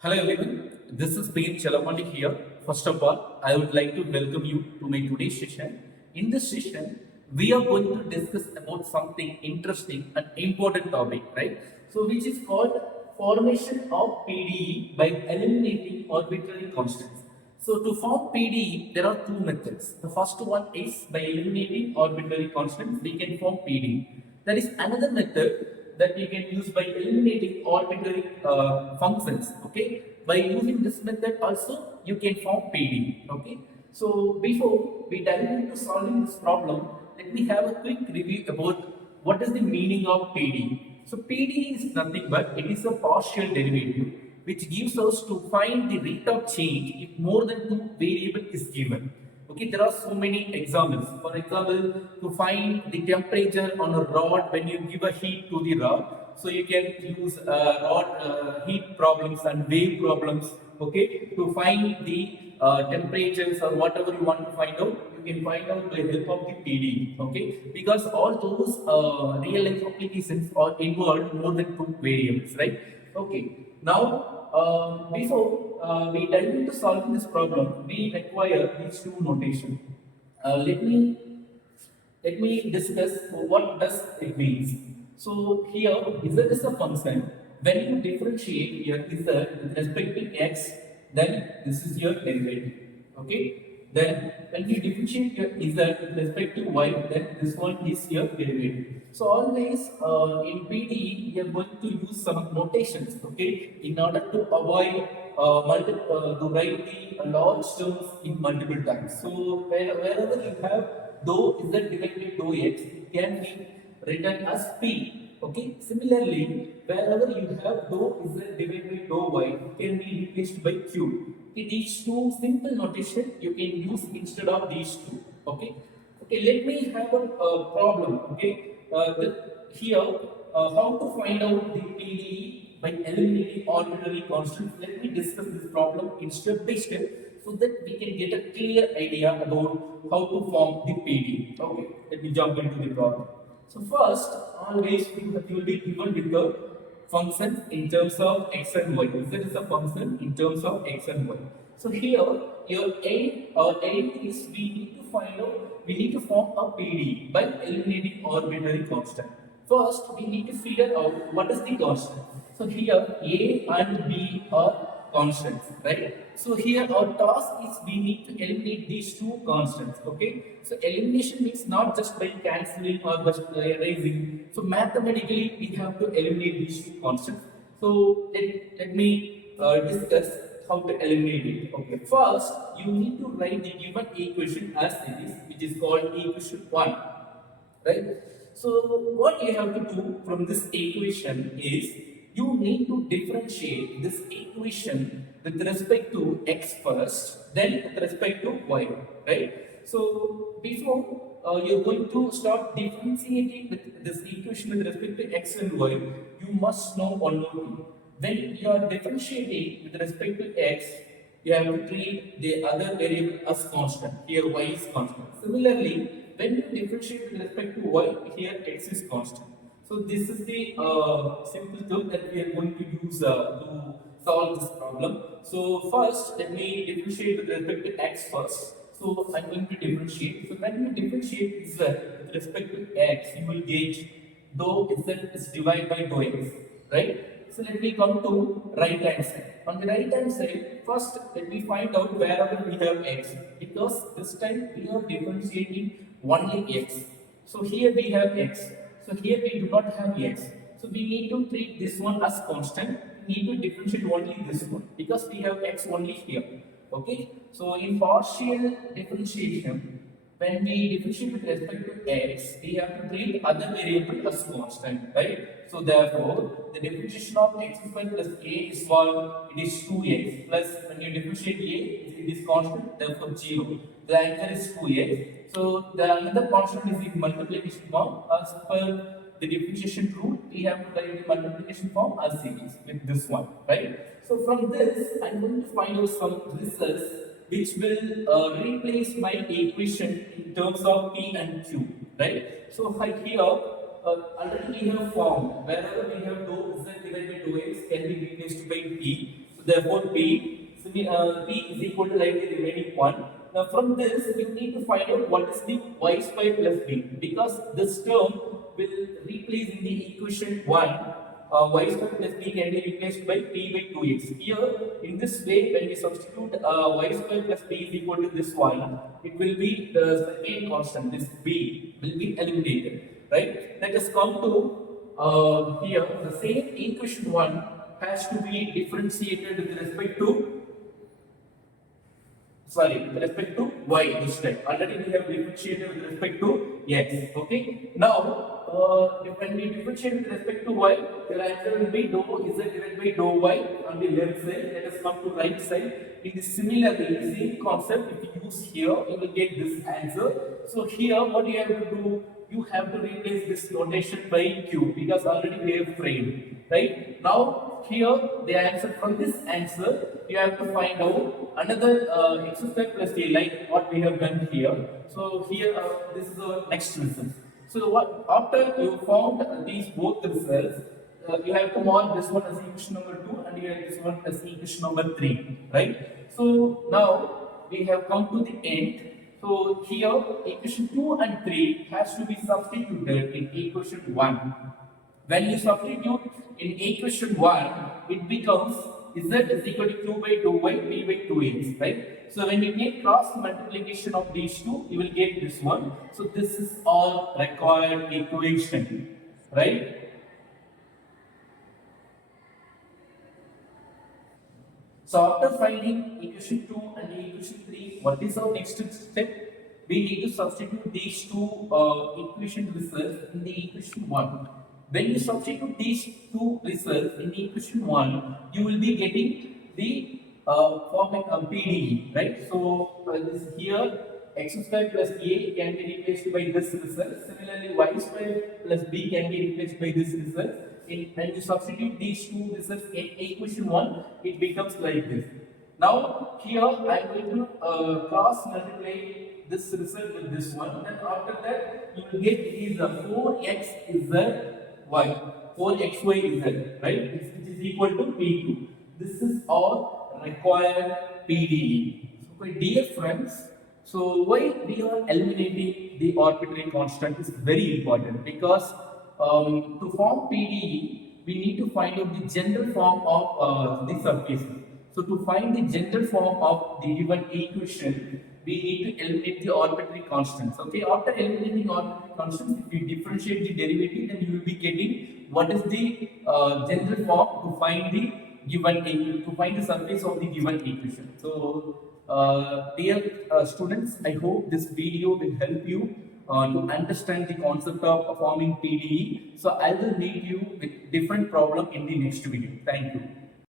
Hello everyone, this is Payne Chalamani here. First of all, I would like to welcome you to my today's session. In this session, we are going to discuss about something interesting and important topic, right? So, which is called formation of PDE by eliminating arbitrary constants. So, to form PDE, there are two methods. The first one is by eliminating arbitrary constants, we can form PDE. There is another method that you can use by eliminating arbitrary functions. Okay, by using this method also you can form PD. Okay, so before we dive into solving this problem, let me have a quick review about what is the meaning of PD. So PD is nothing but it is a partial derivative which gives us to find the rate of change if more than two variable is given. Okay, there are so many examples. For example, to find the temperature on a rod when you give a heat to the rod, so you can use rod heat problems and wave problems. Okay, to find the temperatures or whatever you want to find out, you can find out by help of the PD. Okay, because all those real life applications are involved more than two variables, right? Okay, now before we dive into solving this problem, we require these two notation. Let me discuss what does it means. So here z is a function. When you differentiate your z with respect to x, then this is your derivative. Okay. Then when you differentiate your z with respect to y, then this one is your derivative. So always in PDE we are going to use some notations. Okay, in order to avoid to write the large terms in multiple times. So wherever you have dou z divided by dou x, it can be written as p. Okay. Similarly, wherever you have dou z divided by dou y, it can be replaced by q. Okay, these two simple notation you can use instead of these two. Okay. Okay, let me have a problem. Okay, here how to find out the PDE by eliminating arbitrary constants. Let me discuss this problem in step by step so that we can get a clear idea about how to form the PD. Okay, let me jump into the problem. So first, always you will be given with the function in terms of x and y. Z is a function in terms of x and y. So here, your aim is we need to find out, we need to form a PD by eliminating arbitrary constant. First, we need to figure out what is the constant. So here, A and B are constants, right? So here our task is we need to eliminate these two constants. Okay, so elimination means not just by cancelling or just erasing. So mathematically we have to eliminate these two constants. So let me discuss how to eliminate it. Okay, first you need to write the given equation as it is, which is called equation 1, right? So what you have to do from this equation is you need to differentiate this equation with respect to x first, then with respect to y, right? So before you're going to start differentiating with this equation with respect to x and y, you must know one more thing. When you are differentiating with respect to x, you have to treat the other variable as constant. Here y is constant. Similarly, when you differentiate with respect to y, here x is constant. So this is the simple term that we are going to use to solve this problem. So first, let me differentiate with respect to x first. So I'm going to differentiate. So when you differentiate z with respect to x, you will get dou z is divided by dou x, right? So let me come to right hand side. On the right hand side, first let me find out wherever we have x, because this time we are differentiating only x. So here we have x. So here we do not have x. So we need to treat this one as constant. We need to differentiate only this one because we have x only here. Okay. So in partial differentiation, when we differentiate with respect to x, we have to treat other variable as constant, right? So therefore, the differentiation of x square plus a is what? It is 2x plus when you differentiate a, it is constant, therefore 0. The answer is 2x. So the another constant is in multiplication form. As per the differentiation rule, we have to write the multiplication form as series with this one, right? So from this, I'm going to find out some results which will replace my equation in terms of p and q, right? So here already we have formed wherever we have dou z divided by dou x can be replaced by p. So therefore P is equal to like the remaining one. Now from this you need to find out what is the y square plus b, because this term will replace in the equation 1. Y square plus b can be replaced by p by 2x. Here in this way when we substitute y square plus b is equal to this one, it will be the second constant, this b will be eliminated, right? Let us come to here the same equation 1 has to be differentiated with respect to with respect to y this time. Already we have differentiated with respect to x. Okay. Now, when we differentiate with respect to y, the answer will be dou z divided by dou y on the left side. Let us come to right side. In the similarly same concept, if you use here, you will get this answer. So here, what you have to do? You have to replace this notation by q, because already we have framed, right? Now here the answer, from this answer you have to find out another x square plus a, like what we have done here. So here this is our next result. So what, after you found these both results, you have to mark this one as equation number 2 and you have this one as equation number 3, right? So now we have come to the end. So here equation 2 and 3 has to be substituted in equation 1. When you substitute in equation 1, it becomes z is equal to q by 2y, p by 2x, right? So when you make cross multiplication of these two, you will get this one. So this is all required equation, right? So after finding equation 2 and equation 3, what is our next step? We need to substitute these two equation results in the equation 1. When you substitute these two results in the equation 1, you will be getting the format of PDE, right? So this here x square plus a can be replaced by this result. Similarly, y square plus b can be replaced by this result. When you substitute these two results in equation 1, it becomes like this. Now here I am going to cross multiply this result with this one. Then after that you will get is 4x z y, 4xy z, right? Which is equal to P2. This is all required PDE. So my dear friends, so why we are eliminating the arbitrary constant is very important, because to form PDE, we need to find out the general form of the surface. So to find the general form of the given equation, we need to eliminate the arbitrary constants. Okay, after eliminating arbitrary constants, if you differentiate the derivative, then you will be getting what is the general form to find the given the surface of the given equation. So dear students, I hope this video will help you to understand the concept of forming PDE. So I will meet you with different problem in the next video. Thank you.